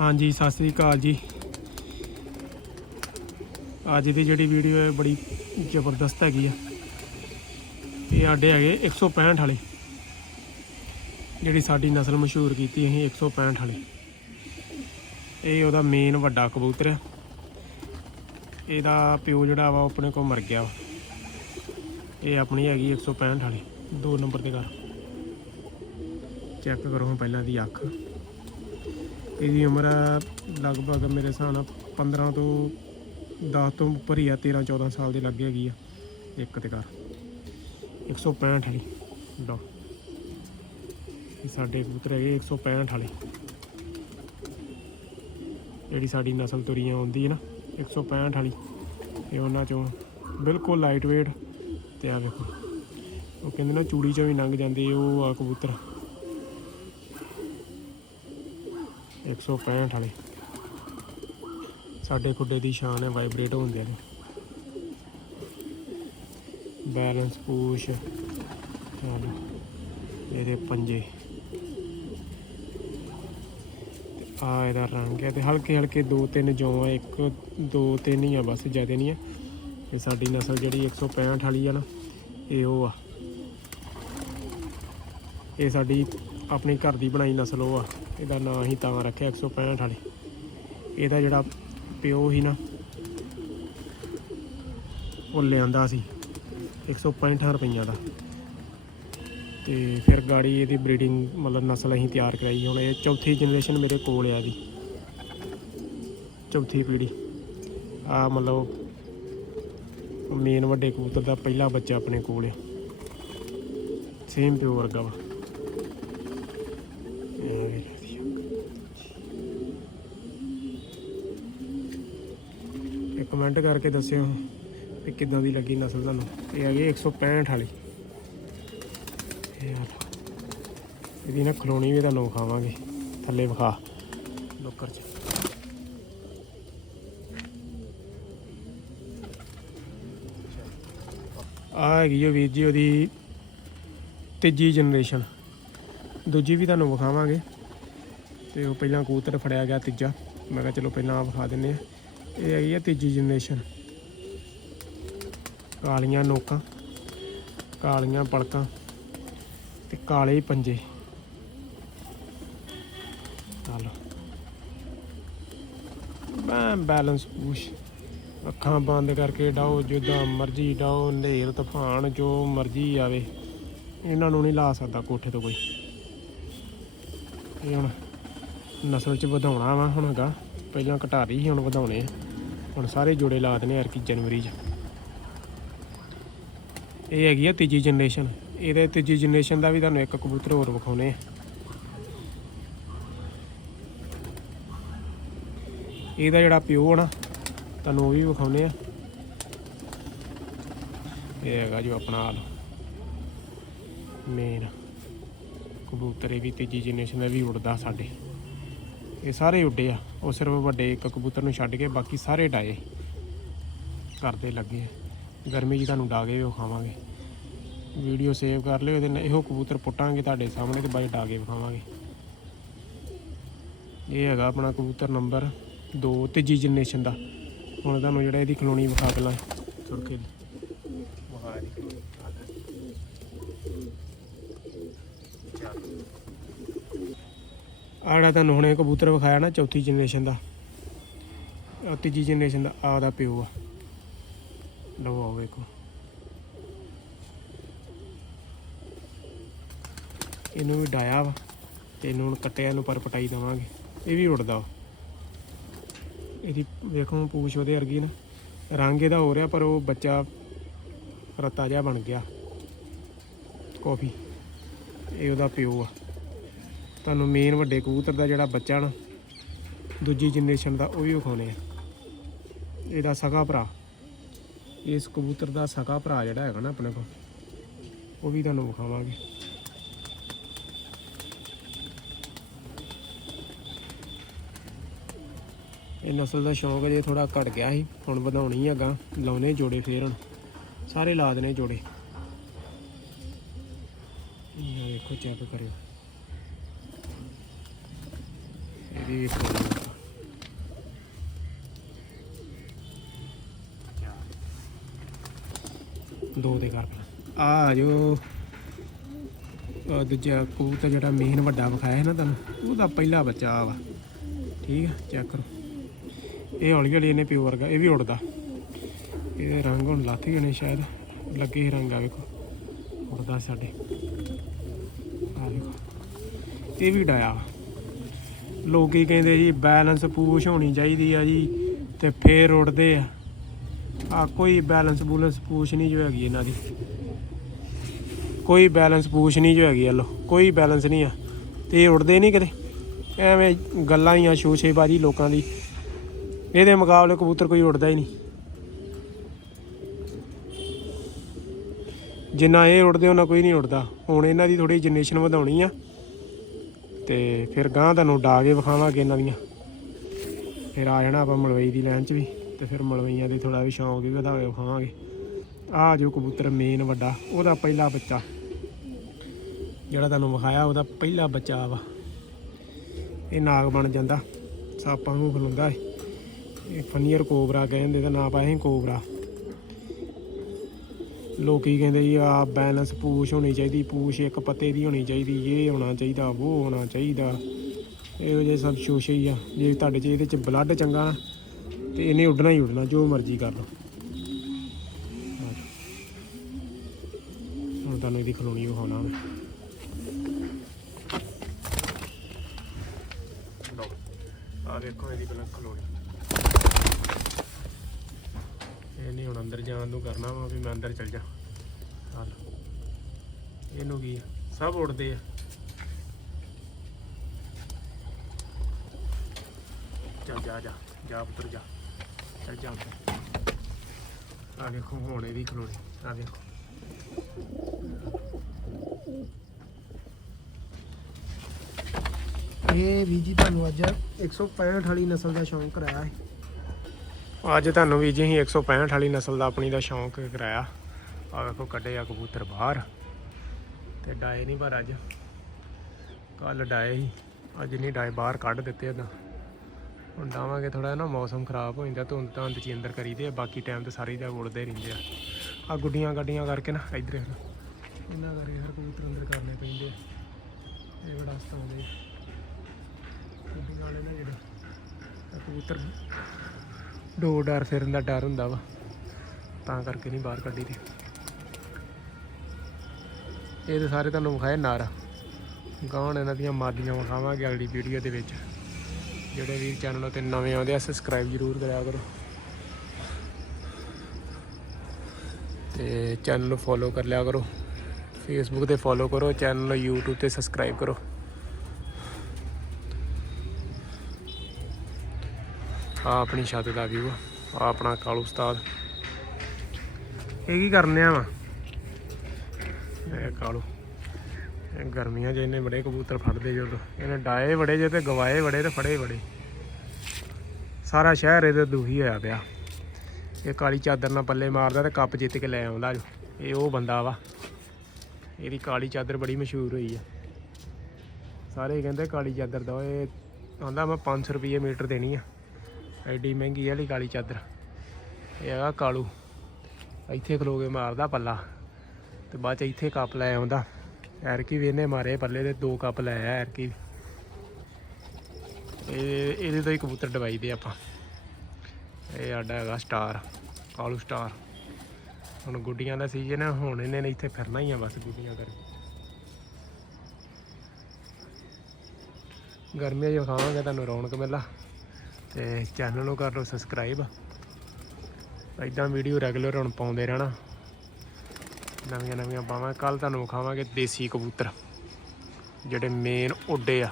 ਹਾਂਜੀ, ਸਤਿ ਸ੍ਰੀ ਅਕਾਲ ਜੀ। ਅੱਜ ਦੀ ਜਿਹੜੀ ਵੀਡੀਓ ਹੈ, ਬੜੀ ਜ਼ਬਰਦਸਤ ਹੈਗੀ ਆ। ਇਹ ਆਡੇ ਹੈਗੇ 165 ਵਾਲੇ। ਜਿਹੜੀ ਸਾਡੀ ਨਸਲ ਮਸ਼ਹੂਰ ਕੀਤੀ ਅਸੀਂ 165 ਵਾਲੇ। ਇਹ ਉਹਦਾ ਮੇਨ ਵੱਡਾ ਕਬੂਤਰ ਹੈ ਇਹਦਾ ਪਿਓ ਜਿਹੜਾ ਵਾ, ਉਹ ਆਪਣੇ ਕੋਲ ਮਰ ਗਿਆ ਵਾ। ਇਹ ਆਪਣੀ ਹੈਗੀ 165 ਵਾਲੀ। ਦੋ ਨੰਬਰ ਤੇ ਘਰ। ਚੈੱਕ ਕਰੋ ਪਹਿਲਾਂ ਦੀ ਅੱਖ। ਇਹਦੀ ਉਮਰ ਲਗਭਗ ਮੇਰੇ ਹਿਸਾਬ ਨਾਲ 15 ਤੋਂ 10 ਤੋਂ ਉੱਪਰ ਹੀ ਆ 13 14 ਸਾਲ ਦੇ ਲੱਗੇ ਹੈਗੀ ਆ, ਇੱਕ ਤੇ ਘਰ। 165 ਵਾਲੀ, ਲਓ। ਇਹ ਸਾਡੇ ਕਬੂਤਰ ਹੈਗੇ 165 ਵਾਲੇ। ਜਿਹੜੀ ਸਾਡੀ ਨਸਲ ਤੁਰੀਆਂ ਆਉਂਦੀ ਹੈ ਨਾ 165 ਵਾਲੀ। ਇਹ ਉਹਨਾਂ ਚੋਂ ਬਿਲਕੁਲ ਲਾਈਟ weight ਤੇ ਆ ਵੇਖੋ। ਉਹ ਕਹਿੰਦੇ ਨਾ ਚੂੜੀ ਚੋਂ ਵੀ ਲੰਘ ਜਾਂਦੇ ਉਹ ਆ ਕਬੂਤਰ। 165 ਵਾਲੇ। ਸਾਡੇ ਖੁੱਡੇ ਦੀ ਸ਼ਾਨ ਹੈ ਵਾਈਬ੍ਰੇਟ ਹੁੰਦੇ ਨੇ। ਬੈਲੈਂਸ ਪੂਸ਼ ਇਹਦੇ ਪੰਜੇ। ਆ ਇਹਦਾ ਰੰਗ ਹੈ, ਤੇ ਹਲਕੇ ਹਲਕੇ ਦੋ ਤਿੰਨ ਜੋ ਆ ਇੱਕ, ਦੋ ਤਿੰਨ ਹੀ ਆ, ਬਸ ਜ਼ਿਆਦਾ ਨਹੀਂ ਆ। ਇਹ ਸਾਡੀ ਨਸਲ ਜਿਹੜੀ 165 ਵਾਲੀ ਆ ਨਾ, ਇਹ ਉਹ ਆ। ਇਹ ਸਾਡੀ ਆਪਣੀ ਘਰ ਦੀ ਬਣਾਈ ਨਸਲ ਉਹ ਆ। ਇਹਦਾ ਨਾਂ ਹੀ ਤਾਂ ਰੱਖਿਆ 165 ਵਾਲੀ। ਇਹਦਾ ਜਿਹੜਾ ਪਿਓ ਸੀ ਨਾ, ਉਹ ਲਿਆਂਦਾ ਸੀ 165 ਰੁਪਈਆ ਦਾ। ਤੇ ਫਿਰ ਗਾੜੀ ਇਹਦੀ ਬਰੀਡਿੰਗ ਮਤਲਬ ਨਸਲ ਅਸੀਂ ਤਿਆਰ ਕਰਾਈ। ਹੁਣ ਇਹ ਚੌਥੀ ਜਨਰੇਸ਼ਨ ਮੇਰੇ ਕੋਲ ਆ ਇਹਦੀ। ਚੌਥੀ ਪੀੜ੍ਹੀ। ਆ ਮਤਲਬ ਮੇਨ ਵੱਡੇ ਕਬੂਤਰ ਦਾ ਪਹਿਲਾ ਬੱਚਾ ਆਪਣੇ ਕੋਲ ਆ। ਸੇਮ ਪਿਓ ਵਰਗਾ ਵਾ ਇਹ ਵੇਖ ਲਓ ਇਹ ਕਮੈਂਟ ਕਰਕੇ ਦੱਸਿਓ ਕਿ ਕਿੱਦਾਂ ਦੀ ਲੱਗੀ ਨਸਲ ਤੁਹਾਨੂੰ। ਇਹ ਹੈਗੀ 165 ਵਾਲੀ। ਇਹ ਆ ਇਹਦੀ ਨਾ ਖਲੋਣੀ ਵੀ ਤੁਹਾਨੂੰ ਵਿਖਾਵਾਂਗੇ। ਥੱਲੇ ਵਿਖਾ। ਲੋਕਰ ਚ। ਆ ਹੈਗੀ ਉਹ ਵੀਰ ਜੀ ਉਹਦੀ ਤੀਜੀ ਜਨਰੇਸ਼ਨ ਦੂਜੀ ਵੀ ਤੁਹਾਨੂੰ ਵਿਖਾਵਾਂਗੇ। ਤੇ ਉਹ ਪਹਿਲਾਂ ਕਬੂਤਰ ਫੜਿਆ ਗਿਆ ਤੀਜਾ। ਮੈਂ ਕਿਹਾ ਚਲੋ ਪਹਿਲਾਂ ਆ ਵਿਖਾ ਦਿੰਨੇ ਆ। ਇਹ ਹੈਗੀ ਆ ਤੀਜੀ ਜਨਰੇਸ਼ਨ। ਕਾਲੀਆਂ ਨੋਕਾਂ, ਕਾਲੀਆਂ ਪਲਕਾਂ ਤੇ ਕਾਲੇ ਪੰਜੇ। ਚੱਲ। ਮੈਂ ਬੈਲੈਂਸ ਪੂਛ, ਅੱਖਾਂ ਬੰਦ ਕਰਕੇ ਡਾਓ, ਜਿੱਦਾਂ ਮਰਜ਼ੀ ਡਾਓ, ਹਨੇਰ, ਤੂਫਾਨ, ਜੋ ਮਰਜ਼ੀ ਆਵੇ। ਇਹਨਾਂ ਨੂੰ ਨਹੀਂ ਲਾ ਸਕਦਾ ਕੋਠੇ ਤੋਂ ਕੋਈ। ਇਹ ਹੁਣ ਨਸਲ ਚ ਵਧਾਉਣਾ ਵਾ ਹੁਣ ਪਹਿਲਾਂ ਘਟਾ ਰਹੀ ਸੀ, ਹੁਣ ਵਧਾਉਣੇ ਆ। ਹੁਣ ਸਾਰੇ ਜੋੜੇ ਲਾ ਦੇਣੇ ਅਰਕੀ ਜਨਵਰੀ ਚ। ਇਹ ਹੈਗੀ ਆ ਤੀਜੀ ਜਨਰੇਸ਼ਨ। ਇਹਦੇ ਤੀਜੀ ਜਨਰੇਸ਼ਨ ਦਾ ਵੀ ਤੁਹਾਨੂੰ ਇੱਕ ਕਬੂਤਰ ਹੋਰ ਵਿਖਾਉਣੇ ਆ। ਇਹਦਾ ਜਿਹੜਾ ਪਿਓ ਨਾ, ਤੁਹਾਨੂੰ ਉਹ ਵੀ ਵਿਖਾਉਣੇ ਆ। ਇਹ ਹੈਗਾ ਜੋ ਆਪਣਾ ਹਾਲ ਮੇਨ ਕਬੂਤਰ ਇਹ ਵੀ ਤੀਜੀ ਜਨਰੇਸ਼ਨ ਦਾ ਵੀ ਉੱਡਦਾ ਸਾਡੇ। ਇਹ ਸਾਰੇ ਉੱਡੇ ਆ। ਉਹ ਸਿਰਫ ਵੱਡੇ ਇੱਕ ਕਬੂਤਰ ਨੂੰ ਛੱਡ ਕੇ ਬਾਕੀ ਸਾਰੇ ਡਾਏ। ਕਰਦੇ ਲੱਗੇ। ਗਰਮੀ 'ਚ ਤੁਹਾਨੂੰ ਡਾਗੇ ਵੀ ਵਿਖਾਵਾਂਗੇ। ਵੀਡੀਓ ਸੇਵ ਕਰ ਲਿਓ ਇਹਦੇ ਨਾਲ ਇਹੋ ਕਬੂਤਰ ਪੁੱਟਾਂਗੇ ਤੁਹਾਡੇ ਸਾਹਮਣੇ ਤੇ ਬਾਈ ਡਾਗੇ ਵਿਖਾਵਾਂਗੇ। ਇਹ ਹੈਗਾ ਆਪਣਾ ਕਬੂਤਰ ਨੰਬਰ 2 ਤੀਜੀ ਜਨਰੇਸ਼ਨ ਦਾ। ਹੁਣ ਤੁਹਾਨੂੰ ਜਿਹੜਾ ਇਹਦੀ ਕਲੋਨੀ ਵਿਖਾ ਪਹਿਲਾਂ। ਸੁਰਖੇ ਦੀ ਵਿਖਾ ਦੀ ਆੜਾ ਤੁਹਾਨੂੰ ਹੁਣੇ ਕਬੂਤਰ ਵਿਖਾਇਆ ਨਾ ਚੌਥੀ ਜਨਰੇਸ਼ਨ ਦਾ। ਆਹ ਤੀਜੀ ਜਨਰੇਸ਼ਨ ਦਾ ਆ ਦਾ ਪਿਓ ਆ। ਲਓ ਆਓ ਵੇਖੋ। ਇਹਨੂੰ ਵੀ ਡਾਇਆ ਵਾ ਤੇ ਇਹਨੂੰ ਹੁਣ ਕੱਟਿਆ ਨੂੰ ਪਰ ਪਟਾਈ ਦੇਵਾਂਗੇ। ਇਹ ਵੀ ਉੱਡਦਾ ਵਾ। ਇਹਦੀ ਵੇਖੋ ਪੂਛ ਉਹਦੇ ਵਰਗੀ ਨਾ। ਰੰਗ ਇਹਦਾ ਹੋ ਰਿਹਾ ਪਰ ਉਹ ਬੱਚਾ ਰਤਾ ਜਿਹਾ ਬਣ ਗਿਆ। ਕਾਫੀ। ਇਹ ਉਹਦਾ ਪਿਓ ਆ। ਤੁਹਾਨੂੰ ਮੇਨ ਵੱਡੇ ਕਬੂਤਰ ਦਾ ਜਿਹੜਾ ਬੱਚਾ ਨਾ, ਦੂਜੀ ਜਨਰੇਸ਼ਨ ਦਾ ਉਹ ਵੀ ਵਿਖਾਉਣੇ ਆ। ਇਹਦਾ ਸਗਾ ਭਰਾ। ਇਸ ਕਬੂਤਰ ਦਾ ਸਗਾ ਭਰਾ ਜਿਹੜਾ ਹੈਗਾ ਨਾ ਆਪਣੇ ਕੋਲ, ਉਹ ਵੀ ਤੁਹਾਨੂੰ ਵਿਖਾਵਾਂਗੇ। ਇਹ ਨਸਲ ਦਾ ਸ਼ੌਂਕ ਜੇ ਥੋੜਾ ਘਟ ਗਿਆ ਸੀ, ਹੁਣ ਵਧਾਉਣੀ ਹੈਗਾ ਲਾਉਣੇ ਜੋੜੇ ਫੇਰ ਹੁਣ। ਸਾਰੇ ਲਾ ਦੇਣੇ ਜੋੜੇ। ਇਹ ਵੇਖੋ ਚੈੱਕ ਕਰਿਓ। ਦੋ ਦੇ ਕਰ ਆ ਜੋ ਦੂਜਾ ਕਬੂਤਰ ਜਿਹੜਾ ਮੇਨ ਵੱਡਾ ਵਿਖਾਇਆ ਹੈ ਨਾ ਤੁਹਾਨੂੰ, ਉਹਦਾ ਪਹਿਲਾ ਬੱਚਾ ਵਾ। ਠੀਕ ਆ ਚੈੱਕ ਕਰੋ। ਇਹ ਹੌਲੀ ਹੌਲੀ ਇਹਨੇ ਪਿਓ ਵਰਗਾ ਇਹ ਵੀ ਉੱਡਦਾ। ਇਹ ਰੰਗ ਹੁਣ ਲੱਥ ਗਏ ਨੇ ਸ਼ਾਇਦ, ਲੱਗੇ ਹੀ ਰੰਗ ਆ ਵੇਖੋ। ਉੜਦਾ ਸਾਡੇ। ਆ ਵੇਖੋ। ਇਹ ਵੀ ਡਾਇਆ ਲੋਕੀ ਕਹਿੰਦੇ ਜੀ ਬੈਲੈਂਸ ਪੂਛ ਹੋਣੀ ਚਾਹੀਦੀ ਆ ਜੀ, ਤੇ ਫੇਰ ਉੜਦੇ ਆ। ਆ ਕੋਈ ਬੈਲੈਂਸ ਬੂਲੈਂਸ ਪੂਛ ਨਹੀਂ ਜੋ ਹੈਗੀ ਇਹਨਾਂ ਦੀ। ਕੋਈ ਬੈਲੈਂਸ ਪੂਛ ਨਹੀਂ ਜੋ ਹੈਗੀ ਲੋ, ਕੋਈ ਬੈਲੈਂਸ ਨਹੀਂ ਆ। ਤੇ ਇਹ ਉੜਦੇ ਨਹੀਂ ਕਿਤੇ। ਐਵੇਂ ਗੱਲਾਂ ਹੀ ਆ, ਸ਼ੋਸ਼ੇਬਾਜੀ ਲੋਕਾਂ ਦੀ। ਇਹਦੇ ਮੁਕਾਬਲੇ ਕਬੂਤਰ ਕੋਈ ਉੱਡਦਾ ਹੀ ਨਹੀਂ। ਜਿੰਨਾ ਇਹ ਉੜਦੇ ਉਹਨਾਂ ਕੋਈ ਨਹੀਂ ਉੜਦਾ ਹੁਣ ਇਹਨਾਂ ਦੀ ਥੋੜੀ ਜਨਰੇਸ਼ਨ ਵਧਾਉਣੀ ਆ। ਤੇ ਫਿਰ ਗਾਂ ਤੁਹਾਨੂੰ ਡਾ ਕੇ ਵਿਖਾਵਾਂਗੇ ਇਹਨਾਂ ਦੀਆਂ। ਫਿਰ ਆ ਜਾਣਾ ਆਪਾਂ ਮਲਵਈ ਦੀ ਲਾਈਨ 'ਚ ਵੀ, ਤੇ ਫਿਰ ਮਲਵਈਆਂ ਦੇ ਥੋੜਾ ਵੀ ਸ਼ੌਂਕ ਵੀ ਵਧਾ ਵਿਖਾਵਾਂਗੇ। ਆ ਜੋ ਕਬੂਤਰ ਮੇਨ ਵੱਡਾ, ਉਹਦਾ ਪਹਿਲਾ ਬੱਚਾ। ਜਿਹੜਾ ਤੁਹਾਨੂੰ ਵਿਖਾਇਆ, ਉਹਦਾ ਪਹਿਲਾ ਬੱਚਾ ਵਾ। ਇਹ ਨਾਗ ਬਣ ਜਾਂਦਾ। ਸਾਪਾਂ ਨੂੰ ਖਲੁੰਦਾ ਇਹ ਫਨੀਅਰ ਕੋਬਰਾ ਕਹਿੰਦੇ ਤਾਂ ਨਾ ਪਾਇਆ ਸੀ ਕੋਬਰਾ। ਲੋਕੀ ਕਹਿੰਦੇ ਜੀ ਆ ਬੈਲੈਂਸ ਪੂਛ ਹੋਣੀ ਚਾਹੀਦੀ, ਪੂਛ ਇੱਕ ਪੱਤੇ ਦੀ ਹੋਣੀ ਚਾਹੀਦੀ, ਇਹ ਹੋਣਾ ਚਾਹੀਦਾ, ਉਹ ਹੋਣਾ ਚਾਹੀਦਾ। ਇਹੋ ਜਿਹੇ ਸਭ ਸ਼ੋਸ਼ੇ ਹੀ ਆ। ਜੇ ਤੁਹਾਡੇ 'ਚ ਇਹਦੇ 'ਚ ਬਲੱਡ ਚੰਗਾ ਨਾ, ਤੇ ਇਹਨੇ ਉੱਡਣਾ ਹੀ ਉੱਡਣਾ, ਜੋ ਮਰਜ਼ੀ ਕਰ ਲਓ। ਹੁਣ ਤੁਹਾਨੂੰ ਇਹਦੀ ਖਲੋਣੀ ਵਿਖਾਉਣਾ ਮੈਂ। ਆ ਦੇਖੋ ਇਹਦੀ ਪਹਿਲਾਂ ਖਲੋਣੀ। ਇਹ ਹੁਣ ਅੰਦਰ ਜਾਣ ਨੂੰ ਕਰਨਾ ਵਾ ਵੀ ਮੈਂ ਅੰਦਰ ਚਲ ਜਾ। ਚੱਲ। ਇਹਨੂੰ ਕੀ ਸਭ ਉੜਦੇ ਆ। ਚੱਲ ਜਾ ਜਾ। ਜਾ ਪੁੱਤਰ, ਜਾ। ਚੱਲ ਜਾ। ਆ ਦੇਖੋ, ਹੁਣ ਇਹਦੀ ਖਲੋਣੀ। ਆ ਦੇਖੋ। ਇਹ ਵੀ ਜੀ ਤੁਹਾਨੂੰ ਅੱਜ 165 ਵਾਲੀ ਨਸਲ ਦਾ ਸ਼ੌਂਕ ਕਰਾਇਆ ਹੈ। ਅੱਜ ਤੁਹਾਨੂੰ ਵੀ ਜੀ ਅਸੀਂ 165 ਵਾਲੀ ਨਸਲ ਦਾ ਆਪਣੀ ਦਾ ਸ਼ੌਂਕ ਕਰਾਇਆ। ਆ ਵੇਖੋ ਕੱਢੇ ਆ ਕਬੂਤਰ ਬਾਹਰ। ਤੇ ਡਾਏ ਨਹੀਂ ਪਰ ਅੱਜ। ਕੱਲ ਡਾਏ ਹੀ ਅੱਜ ਨਹੀਂ ਡਾਏ, ਬਾਹਰ ਕੱਢ ਦਿੱਤੇ ਉਹਦਾ ਹੁਣ ਡਾਵਾਂਗੇ ਥੋੜਾ ਨਾ, ਮੌਸਮ ਖਰਾਬ ਹੋ ਜਾਂਦਾ, ਧੁੰਦ ਧੰਦ ਚ ਅੰਦਰ ਕਰੀਦੇ ਆ, ਬਾਕੀ ਟਾਈਮ ਤੇ ਸਾਰੇ ਦਾ ਉੜਦੇ ਰਹਿੰਦੇ ਆ। ਆ ਗੁੱਡੀਆਂ ਗੱਡੀਆਂ ਕਰਕੇ ਨਾ, ਇਧਰ ਇਹਨਾਂ ਕਰਕੇ ਹਰ ਕਬੂਤਰ ਅੰਦਰ ਕਰਨੇ ਪੈਂਦੇ ਆ। ਇਹ ਬੜਾ ਸਤਾਉਂਦੇ ਗੁੱਡੀਆਂ ਵਾਲੇ ਨਾ ਜਿਹੜੇ ਕਬੂਤਰ ਡੋ ਡਰ ਫਿਰਨ ਦਾ ਡਰ ਹੁੰਦਾ ਵਾ। ਤਾਂ ਕਰਕੇ ਨਹੀਂ ਬਾਹਰ ਕੱਢੀ ਦੇ। ਇਹ ਤੇ ਸਾਰੇ ਤੁਹਾਨੂੰ ਵਿਖਾਏ ਨਾਰਾ। ਗਾਉਣ ਇਹਨਾਂ ਦੀਆਂ ਮਾਦੀਆਂ ਵਿਖਾਵਾਂਗੇ ਅਗਲੀ ਵੀਡੀਓ ਦੇ ਵਿੱਚ। ਜਿਹੜੇ ਵੀ ਚੈਨਲ ਉੱਤੇ ਨਵੇਂ ਆਉਂਦੇ ਆ ਸਬਸਕ੍ਰਾਈਬ ਜ਼ਰੂਰ ਕਰਿਆ ਕਰੋ। ਤੇ ਚੈਨਲ ਨੂੰ ਫੋਲੋ ਕਰ ਲਿਆ ਕਰੋ। ਫੇਸਬੁੱਕ ਤੇ ਫੋਲੋ ਕਰੋ ਚੈਨਲ ਨੂੰ YouTube ਤੇ ਸਬਸਕ੍ਰਾਈਬ ਕਰੋ। ਆ ਆਪਣੀ ਛੱਤ ਦਾ ਵਿਊ ਆ ਆਪਣਾ ਕਾਲੂ ਉਸਤਾਦ। ਇਹ ਕੀ ਕਰਨੇ ਆ ਵਾ? ਇਹ ਕਾਲੂ। ਗਰਮੀਆਂ 'ਚ ਇਹਨੇ ਬੜੇ ਕਬੂਤਰ ਫੜਦੇ ਜਦੋਂ। ਇਹਨੇ ਡਾਏ ਬੜੇ ਜੇ ਤੇ ਗਵਾਏ ਬੜੇ ਤੇ ਫੜੇ ਬੜੇ ਸਾਰਾ ਸ਼ਹਿਰ ਇਹਦੇ ਦੁਖੀ ਹੋਇਆ ਪਿਆ। ਇਹ ਕਾਲੀ ਚਾਦਰ ਨਾਲ ਪੱਲੇ ਮਾਰਦਾ ਤੇ ਕੱਪ ਜਿੱਤ ਕੇ ਲੈ ਆਉਂਦਾ ਜੋ। ਇਹ ਉਹ ਬੰਦਾ ਵਾ। ਇਹਦੀ ਕਾਲੀ ਚਾਦਰ ਬੜੀ ਮਸ਼ਹੂਰ ਹੋਈ ਆ। ਸਾਰੇ ਕਹਿੰਦੇ ਕਾਲੀ ਚਾਦਰ ਦਾ ਇਹ ਆਂਦਾ ਮੈਂ 500 ਰੁਪਏ ਮੀਟਰ ਦੇਣੀ ਆ। ਐਡੀ ਮਹਿੰਗੀ ਵਾਲੀ ਕਾਲੀ ਚਾਦਰ। ਇਹ ਹੈਗਾ ਕਾਲੂ। ਇੱਥੇ ਖਲੋ ਕੇ ਮਾਰਦਾ ਪੱਲਾ। ਤੇ ਬਾਅਦ ਚ ਇੱਥੇ ਕੱਪ ਲੈ ਆਉਂਦਾ। ਐਰਕੀ ਵੀ ਇਹਨੇ ਮਾਰੇ ਪੱਲੇ ਦੇ ਦੋ ਕੱਪ ਲੈ ਆਇਆ ਐਰਕੀ ਵੀ। ਇਹ, ਇਹਦੇ ਤੋਂ ਹੀ ਕਬੂਤਰ ਦਵਾਈ ਦੇ ਆਪਾਂ। ਇਹ ਸਾਡਾ ਹੈਗਾ ਸਟਾਰ, ਕਾਲੂ ਸਟਾਰ। ਹੁਣ ਗੁੱਡੀਆਂ ਦਾ ਸੀਜ਼ਨ ਹੈ ਹੁਣ ਇਹਨੇ ਨੇ ਇੱਥੇ ਫਿਰਨਾ ਹੀ ਆ ਬਸ ਗੁੱਡੀਆਂ ਕਰ ਗਰਮੀਆਂ 'ਚ ਵਿਖਾਵਾਂਗੇ ਤੁਹਾਨੂੰ ਰੌਣਕ ਮੇਲਾ। ਤੇ ਚੈਨਲ ਨੂੰ ਕਰ ਲਓ ਸਬਸਕ੍ਰਾਈਬ ਇਦਾਂ ਵੀਡੀਓ ਰੈਗੂਲਰ ਹੁਣ ਪਾਉਂਦੇ ਰਹਿਣਾ। ਨਵੀਆਂ ਨਵੀਆਂ ਪਾਵਾਂ ਕੱਲ ਤੁਹਾਨੂੰ ਵਿਖਾਵਾਂਗੇ ਦੇਸੀ ਕਬੂਤਰ, ਜਿਹੜੇ ਮੇਨ ਉੱਡੇ ਆ।